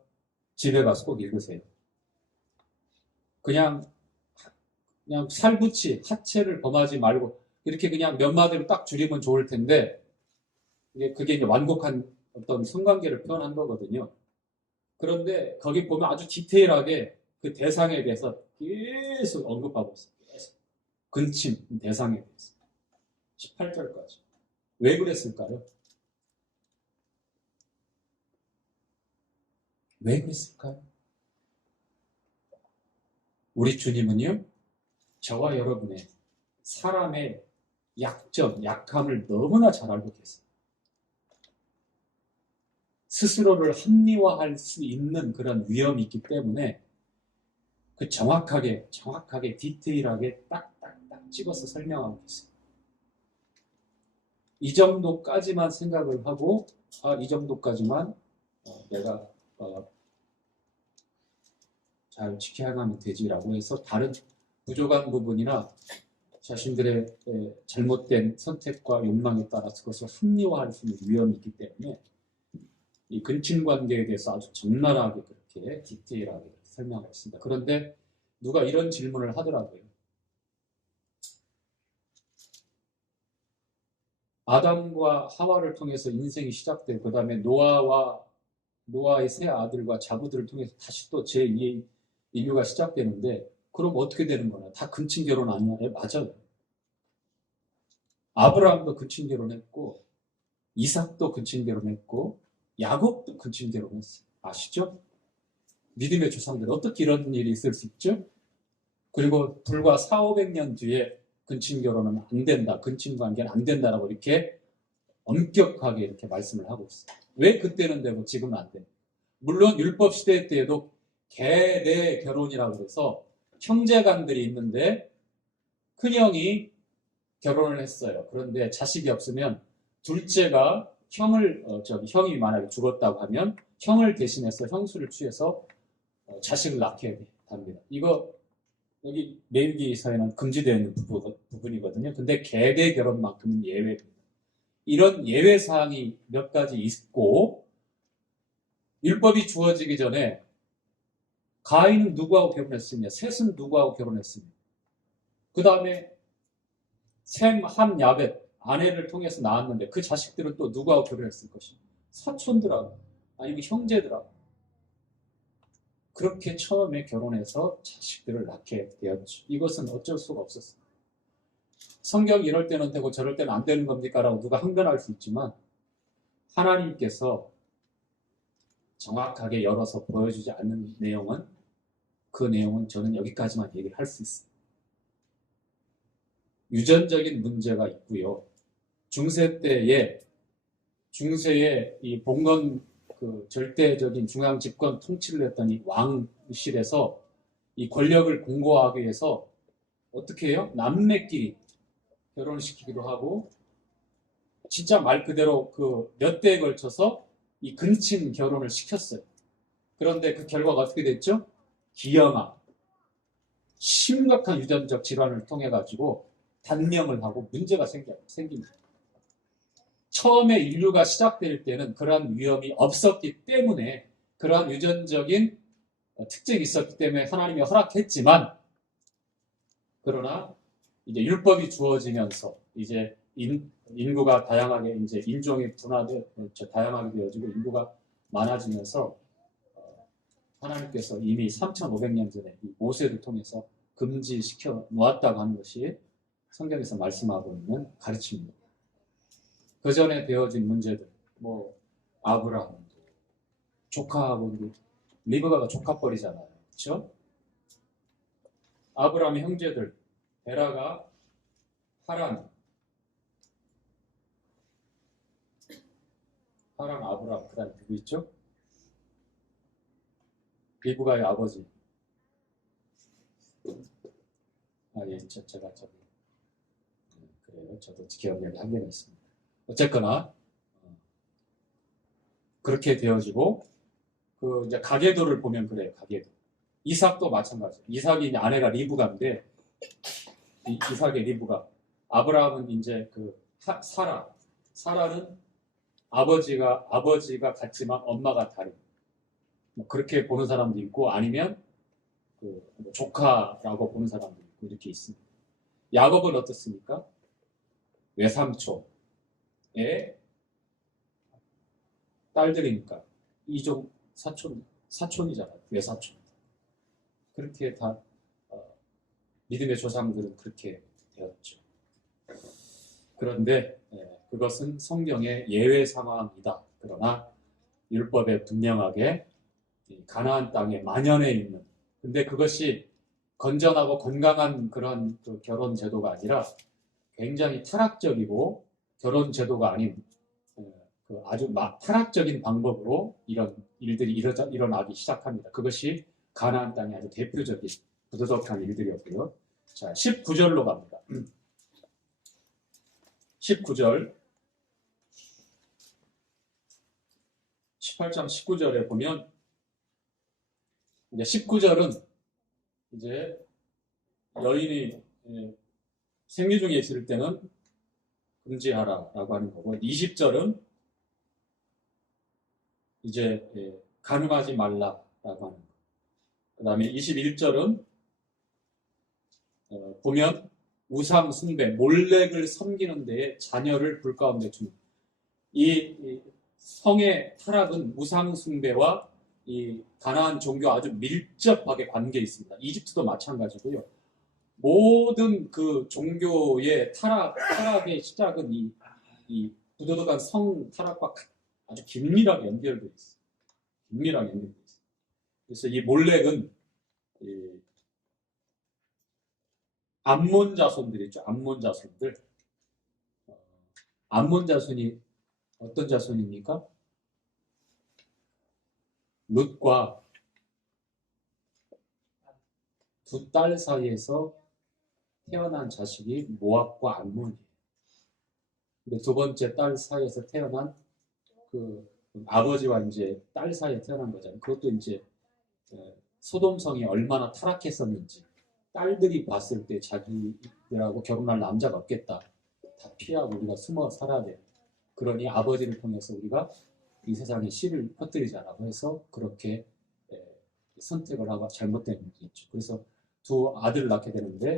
집에 가서 꼭 읽으세요. 그냥 살붙이 하체를 범하지 말고 이렇게 그냥 몇 마디로 딱 줄이면 좋을 텐데 그게 이제 완곡한 어떤 성관계를 표현한 거거든요. 그런데 거기 보면 아주 디테일하게 그 대상에 대해서 계속 언급하고 있어요. 계속. 근침 대상에 대해서 18절까지. 왜 그랬을까요? 왜 그랬을까요? 우리 주님은요, 저와 여러분의 사람의 약점, 약함을 너무나 잘 알고 계세요. 스스로를 합리화할 수 있는 그런 위험이 있기 때문에 그 정확하게 디테일하게 딱딱딱 찍어서 설명하고 계세요. 이 정도까지만 생각을 하고 이 정도까지만 내가 잘 지켜야만 되지라고 해서 다른 부족한 부분이나 자신들의 잘못된 선택과 욕망에 따라서 그것을 합리화할 수 있는 위험이 있기 때문에 이 근친 관계에 대해서 아주 적나라하게 그렇게 디테일하게 설명하고 있습니다. 그런데 누가 이런 질문을 하더라고요. 아담과 하와를 통해서 인생이 시작되고 그 다음에 노아의 세 아들과 자부들을 통해서 다시 또 제2의 인류가 시작되는데 그럼 어떻게 되는 거냐? 다 근친 결혼 아니냐? 맞아요. 아브라함도 근친 결혼했고 이삭도 근친 결혼했고 야곱도 근친 결혼했어요. 아시죠? 믿음의 조상들 어떻게 이런 일이 있을 수 있죠? 그리고 불과 400~500년 뒤에 근친 결혼은 안 된다. 근친 관계는 안 된다라고 이렇게 엄격하게 이렇게 말씀을 하고 있어요. 왜 그때는 되고 지금은 안 돼요? 물론 율법 시대 때에도 계대 결혼이라고 해서 형제간들이 있는데 큰형이 결혼을 했어요. 그런데 자식이 없으면 둘째가 형이 만약에 죽었다고 하면 형을 대신해서 형수를 취해서 자식을 낳게 합니다. 이거 여기 레위기서에는 금지되어 있는 부분이거든요. 근데 계대 결혼만큼은 예외입니다. 이런 예외 사항이 몇 가지 있고 율법이 주어지기 전에 가인은 누구하고 결혼했습니까? 셋은 누구하고 결혼했습니까? 그 다음에 셈, 함, 야벳 아내를 통해서 낳았는데 그 자식들은 또 누구하고 결혼했을 것입니다. 사촌들하고 아니면 형제들하고 그렇게 처음에 결혼해서 자식들을 낳게 되었죠. 이것은 어쩔 수가 없었어요. 성경이 이럴 때는 되고 저럴 때는 안 되는 겁니까? 라고 누가 항변할 수 있지만 하나님께서 정확하게 열어서 보여주지 않는 내용은 그 내용은 저는 여기까지만 얘기를 할 수 있어요. 유전적인 문제가 있고요. 중세의 이 봉건 절대적인 중앙 집권 통치를 했던 이 왕실에서 이 권력을 공고하기 위해서 어떻게 해요? 남매끼리 결혼을 시키기도 하고 진짜 말 그대로 몇 대에 걸쳐서 이 근친 결혼을 시켰어요. 그런데 그 결과가 어떻게 됐죠? 기형아, 심각한 유전적 질환을 통해 가지고 단명을 하고 문제가 생깁니다. 처음에 인류가 시작될 때는 그러한 위험이 없었기 때문에 그러한 유전적인 특징이 있었기 때문에 하나님이 허락했지만 그러나 이제 율법이 주어지면서 이제 인구가 다양하게 이제 인종이 다양하게 되어지고 인구가 많아지면서 하나님께서 이미 3,500년 전에 모세를 통해서 금지시켜 놓았다고 하는 것이 성경에서 말씀하고 있는 가르침입니다. 그 전에 되어진 문제들, 아브라함도 조카하고 리브가가 조카뻘이잖아요, 그렇죠? 아브라함의 형제들, 베라가 하란, 아브라함, 그다음에 누구 있죠? 리브가의 아버지. 예, 제가 저기 그래요. 저도 기억력이 한계가 있습니다. 어쨌거나 그렇게 되어지고 그 이제 가계도를 보면 그래요. 가계도. 이삭도 마찬가지예요. 이삭이 이제 아내가 리브가인데 이삭의 리브가 아브라함은 이제 그 사라는 아버지가 같지만 엄마가 다른 뭐 그렇게 보는 사람도 있고 아니면 뭐 조카라고 보는 사람도 있고 이렇게 있습니다. 야곱은 어떻습니까? 외삼촌의 딸들이니까 이종 사촌이잖아요. 외사촌. 그렇게 다 믿음의 조상들은 그렇게 되었죠. 그런데 그것은 성경의 예외 상황이다. 그러나 율법에 분명하게 가나안 땅에 만연해 있는 근데 그것이 건전하고 건강한 그런 그 결혼 제도가 아니라 굉장히 타락적이고 결혼 제도가 아닌 그 아주 타락적인 방법으로 이런 일들이 일어나기 시작합니다. 그것이 가나안 땅의 아주 대표적인 부도덕한 일들이었고요. 자, 19절로 갑니다. 19절 18장 19절에 보면 이제 19절은 이제 여인이 생리 중에 있을 때는 금지하라라고 하는 거고 20절은 이제 간음하지 말라라고 하는 거. 그 다음에 21절은 보면 우상 숭배, 몰렉을 섬기는 데에 자녀를 불 가운데 주는 이 성의 타락은 우상 숭배와 이 가나안 종교 아주 밀접하게 관계 있습니다. 이집트도 마찬가지고요. 모든 그 종교의 타락의 시작은 이 부도덕한 성 타락과 아주 긴밀하게 연결되어 있어요. 긴밀하게 연결되어 있어요. 그래서 이 몰렉은 암몬 자손들 있죠. 암몬 자손들. 암몬 자손이 어떤 자손입니까? 룻과 두 딸 사이에서 태어난 자식이 모압과 암몬이에요. 근데 두 번째 딸 사이에서 태어난 그 아버지와 이제 딸 사이에 태어난 거잖아요. 그것도 이제 소돔성이 얼마나 타락했었는지 딸들이 봤을 때 자기들하고 결혼할 남자가 없겠다. 다 피하고 우리가 숨어 살아야 돼. 그러니 아버지를 통해서 우리가 이 세상에 씨를 퍼뜨리자라고 해서 그렇게 선택을 하고 잘못된 게 있죠. 그래서 두 아들을 낳게 되는데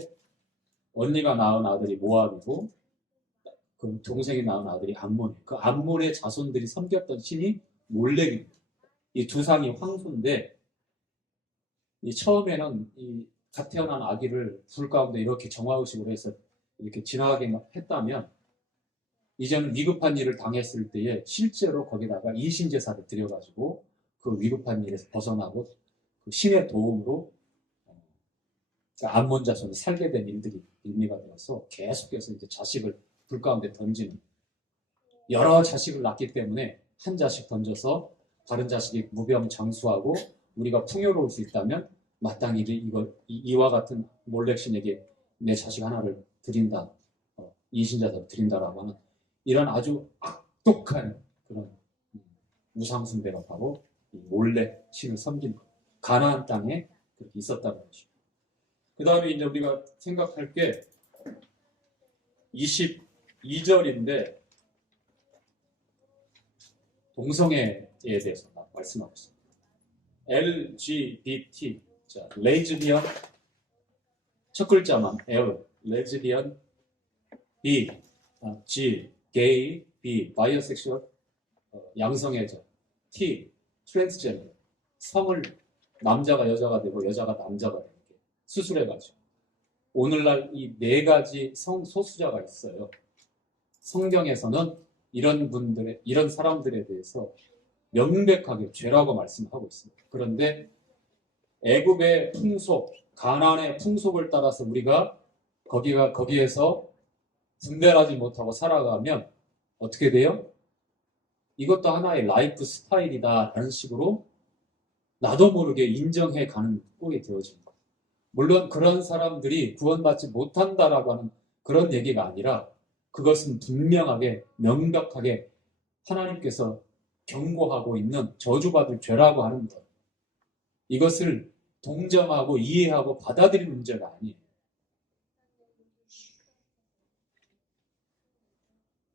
언니가 낳은 아들이 모압이고 그 동생이 낳은 아들이 암몬이에요. 그 암몬의 자손들이 섬겼던 신이 몰렉입니다. 이 두 상이 황소인데 이 처음에는 이 갓 태어난 아기를 불 가운데 이렇게 정화의식으로 해서 이렇게 지나가게 했다면 이제는 위급한 일을 당했을 때에 실제로 거기다가 이신제사를 드려가지고 그 위급한 일에서 벗어나고 그 신의 도움으로 암몬 자손이 살게 된 일들이 의미가 되어서 계속해서 이제 자식을 불 가운데 던지는 여러 자식을 낳기 때문에 한 자식 던져서 다른 자식이 무병장수하고 우리가 풍요로울 수 있다면 마땅히 이와 같은 몰렉신에게 내 자식 하나를 드린다, 이신자를 드린다라고 하는 이런 아주 악독한 그런 우상숭배가 바로 몰렉 신을 섬긴 가나안 땅에 그렇게 있었다는 것이죠. 그 다음에 이제 우리가 생각할 게 22절인데 동성애에 대해서 말씀하고 있습니다. LGBT, 자, 레즈비언 첫 글자만 L, 레즈비언, B, G, 게이, B, 바이오섹슈얼, 양성애자, T, 트랜스젠더, 성을 남자가 여자가 되고 여자가 남자가 되게 수술해가지고 오늘날 이 네 가지 성소수자가 있어요. 성경에서는 이런 사람들에 대해서 명백하게 죄라고 말씀하고 있습니다. 그런데 애굽의 풍속, 가나안의 풍속을 따라서 우리가 거기에서 분별하지 못하고 살아가면 어떻게 돼요? 이것도 하나의 라이프 스타일이다 라는 식으로 나도 모르게 인정해 가는 꼴이 되어진 거예요. 물론 그런 사람들이 구원받지 못한다라고 하는 그런 얘기가 아니라 그것은 분명하게 명백하게 하나님께서 경고하고 있는 저주받을 죄라고 하는 것. 이것을 동정하고 이해하고 받아들이는 문제가 아니에요.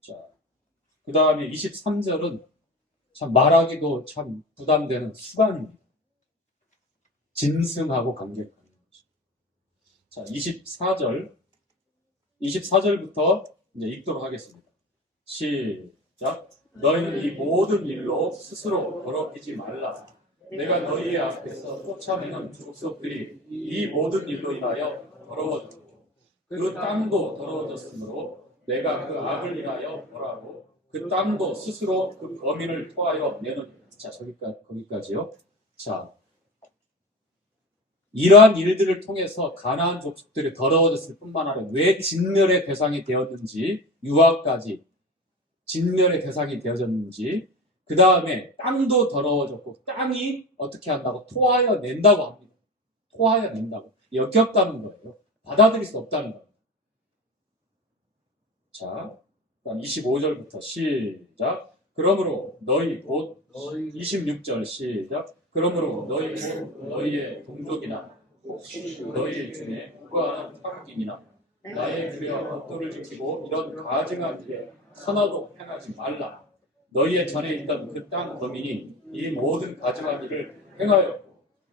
자, 그 다음에 23절은 참 말하기도 참 부담되는 수간입니다. 짐승하고 관계를 하는 거죠. 자, 24절부터 이제 읽도록 하겠습니다. 시작. 너희는 이 모든 일로 스스로 더럽히지 말라. 내가 너희 앞에서 쫓아내는 족속들이 이 모든 일로 인하여 더러워졌고 그 땅도 더러워졌으므로 내가 그 악을 인하여 벌하고 그 땅도 스스로 그 거민을 토하여 내는. 자, 거기까지요. 자, 이러한 일들을 통해서 가나안 족속들이 더러워졌을 뿐만 아니라 왜 진멸의 대상이 되었는지, 유아까지 진멸의 대상이 되어졌는지, 그 다음에 땅도 더러워졌고 땅이 어떻게 한다고? 토하여 낸다고 합니다. 토하여 낸다고. 역겹다는 거예요. 받아들일 수 없다는 거예요. 자, 25절부터 시작. 그러므로 너희 곧 26절 시작. 그러므로 너희 곧 너희의 동족이나 너희 중에 구하는 타국인이나 나의 규례와 법도를 지키고 이런 가증한 일에 하나도 행하지 말라. 너희의 전에 있던 그 땅 거민이 이 모든 가증한 일을 행하였고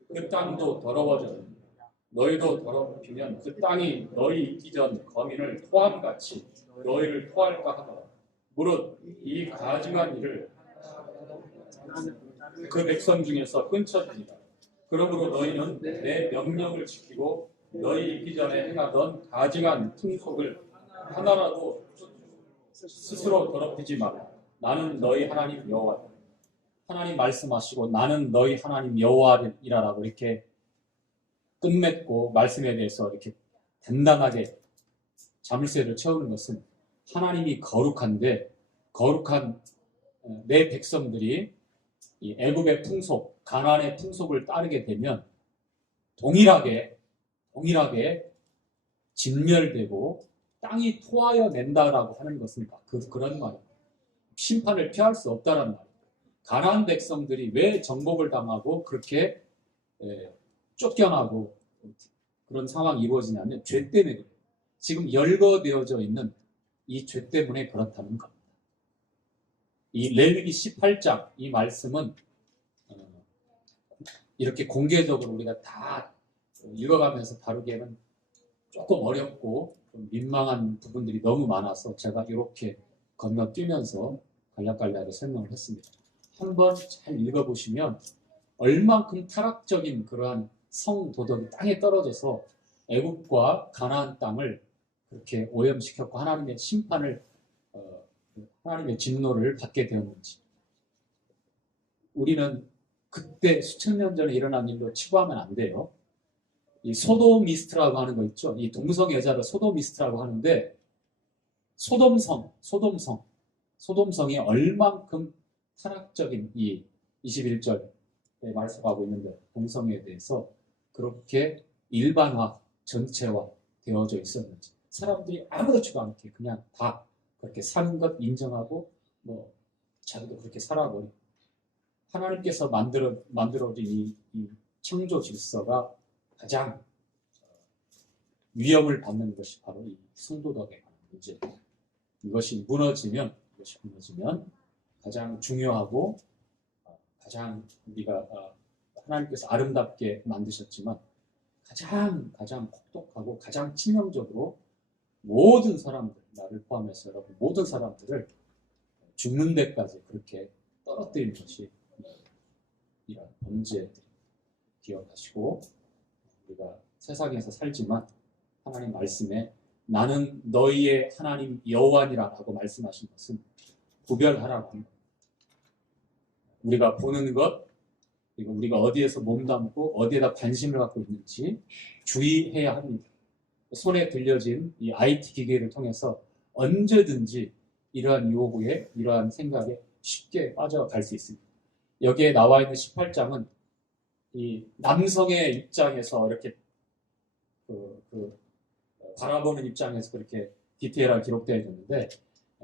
그 땅도 더러워졌느니 너희도 더럽히면 그 땅이 너희 있기 전 거민을 토함같이 너희를 토할까 하노라. 무릇 이 가증한 일을 그 백성 중에서 끊쳐지니라. 그러므로 너희는 내 명령을 지키고 너희 있기 전에 행하던 가증한 풍속을 하나라도 스스로 더럽히지 마라. 나는 너희 하나님 여호와다. 하나님 말씀하시고 나는 너희 하나님 여호와이라라고 이렇게 끝맺고 말씀에 대해서 이렇게 단단하게 자물쇠를 채우는 것은 하나님이 거룩한데 거룩한 내 백성들이 이 애굽의 풍속, 가나안의 풍속을 따르게 되면 동일하게 진멸되고 땅이 토하여 낸다라고 하는 것은 그런 말입니다. 심판을 피할 수 없다는 말입니다. 가나안 백성들이 왜 정복을 당하고 그렇게 쫓겨나고 그런 상황이 이루어지냐면 죄 때문에 그래요. 지금 열거되어져 있는 이 죄 때문에 그렇다는 겁니다. 이 레위기 18장 이 말씀은 이렇게 공개적으로 우리가 다 읽어가면서 다루기에는 조금 어렵고 좀 민망한 부분들이 너무 많아서 제가 이렇게 건너뛰면서 간략간략하게 설명을 했습니다. 한번 잘 읽어보시면 얼만큼 타락적인 그러한 성도덕이 땅에 떨어져서 애굽과 가나안 땅을 그렇게 오염시켰고 하나님의 심판을 하나님의 진노를 받게 되었는지 우리는 그때 수천 년 전에 일어난 일로 치부하면 안 돼요. 이 소도미스트라고 하는 거 있죠. 이 동성 여자를 소도미스트라고 하는데 소돔성이 얼만큼 타락적인 이 21절에 말씀하고 있는데 동성애에 대해서 그렇게 일반화, 전체화 되어져 있었는지 사람들이 아무렇지도 않게 그냥 다 그렇게 사는 것 인정하고 뭐 자기도 그렇게 살아버리고 하나님께서 만들어진 이 창조 질서가 가장 위험을 받는 것이 바로 이 성도덕의 문제. 이것이 무너지면 가장 중요하고 가장 우리가 하나님께서 아름답게 만드셨지만 가장 혹독하고 가장 치명적으로 모든 사람들, 나를 포함해서 여러분 모든 사람들을 죽는 데까지 그렇게 떨어뜨리는 것이 이런 범죄들 기억하시고 우리가 세상에서 살지만 하나님 말씀에 나는 너희의 하나님 여호와니라고 말씀하신 것은 구별하라고 합니다. 우리가 보는 것, 그리고 우리가 어디에서 몸담고 어디에다 관심을 갖고 있는지 주의해야 합니다. 손에 들려진 이 IT 기계를 통해서 언제든지 이러한 유혹에 이러한 생각에 쉽게 빠져갈 수 있습니다. 여기에 나와 있는 18장은 이 남성의 입장에서 이렇게 바라보는 입장에서 그렇게 디테일하게 기록되어 있는데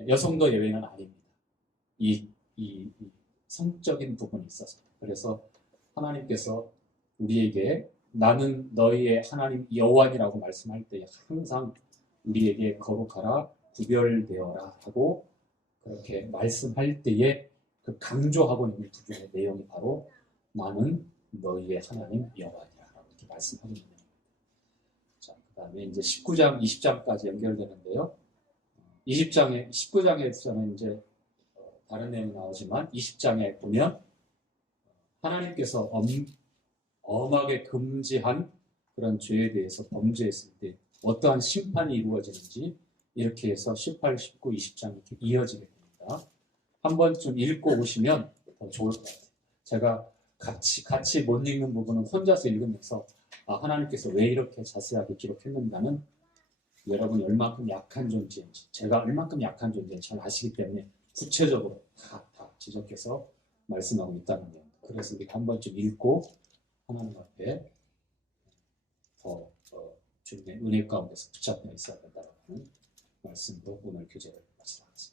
여성도 예외는 아닙니다. 이 성적인 부분이 있어서. 그래서 하나님께서 우리에게 나는 너희의 하나님 여호와니라고 말씀할 때 항상 우리에게 거룩하라 구별되어라 하고 그렇게 말씀할 때에 그 강조하고 있는 부분의 내용이 바로 나는 너희의 하나님 여호와니라고 이렇게 말씀하고 있는 내용입니다. 자, 그 다음에 이제 19장, 20장까지 연결되는데요. 19장에서는 이제 다른 내용이 나오지만 20장에 보면 하나님께서 엄하게 금지한 그런 죄에 대해서 범죄했을 때 어떠한 심판이 이루어지는지 이렇게 해서 18, 19, 20장 이렇게 이어지게 됩니다. 한 번쯤 읽고 오시면 더 좋을 것 같아요. 제가 같이 못 읽는 부분은 혼자서 읽으면서 하나님께서 왜 이렇게 자세하게 기록했는가는 여러분이 얼마큼 약한 존재인지 제가 얼마큼 약한 존재인지 잘 아시기 때문에 구체적으로 다 지적해서 말씀하고 있다는 거예요. 그래서 우리가 한 번쯤 읽고 하나님 앞에 더 주님의 은혜 가운데서 붙잡혀 있어야 된다는 말씀으로 오늘 교제를 마치겠습니다.